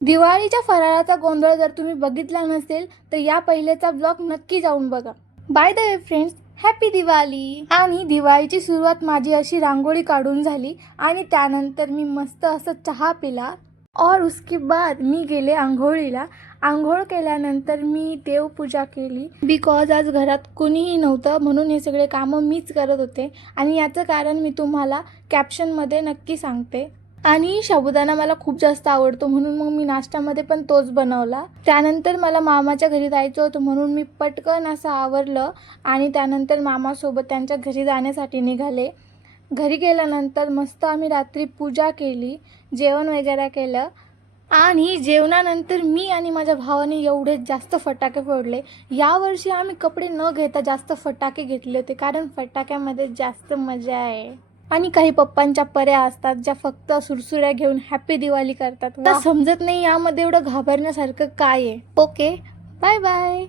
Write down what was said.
दिवाळीच्या फराळाचा गोंधळ जर तुम्ही बघितला नसेल तर या पहिलेचा ब्लॉग नक्की जाऊन बघा. By the way friends, happy Diwali. आणि दिवाळीची सुरुवात माझी अशी रांगोळी काढून झाली आणि त्यानंतर मी मस्त असं चहा पिला और उसके बाद मी गेले आंघोळीला. आंघोळ केल्यानंतर मी देवपूजा केली बिकॉज आज घरात कोणीही नव्हतं, म्हणून हे सगळे कामं मीच करत होते आणि याचं कारण मी तुम्हाला कॅप्शनमध्ये नक्की सांगते. आणि साबुदाणा मला खूप जास्त आवडतो म्हणून मग मी नाश्त्यामध्ये पण तोच बनवला. त्यानंतर मला मामाच्या घरी जायचं होतं म्हणून मी पटकन असं आवरलं आणि त्यानंतर मामासोबत त्यांच्या घरी जाण्यासाठी निघाले. घरी गेल्यानंतर मस्त आम्ही रात्री पूजा केली, जेवण वगैरे केलं आणि जेवणानंतर मी आणि माझ्या भावाने एवढे जास्त फटाके फोडले. यावर्षी आम्ही कपडे न घेता जास्त फटाके घेतले होते कारण फटाक्यामध्ये जास्त मजा आहे. आणि काही पप्पांच्या पर्या असतात ज्या फक्त सुरसुऱ्या घेऊन हॅपी दिवाळी करतात. समजत नाही यामध्ये एवढं घाबरण्यासारखं काय आहे. Okay, bye bye.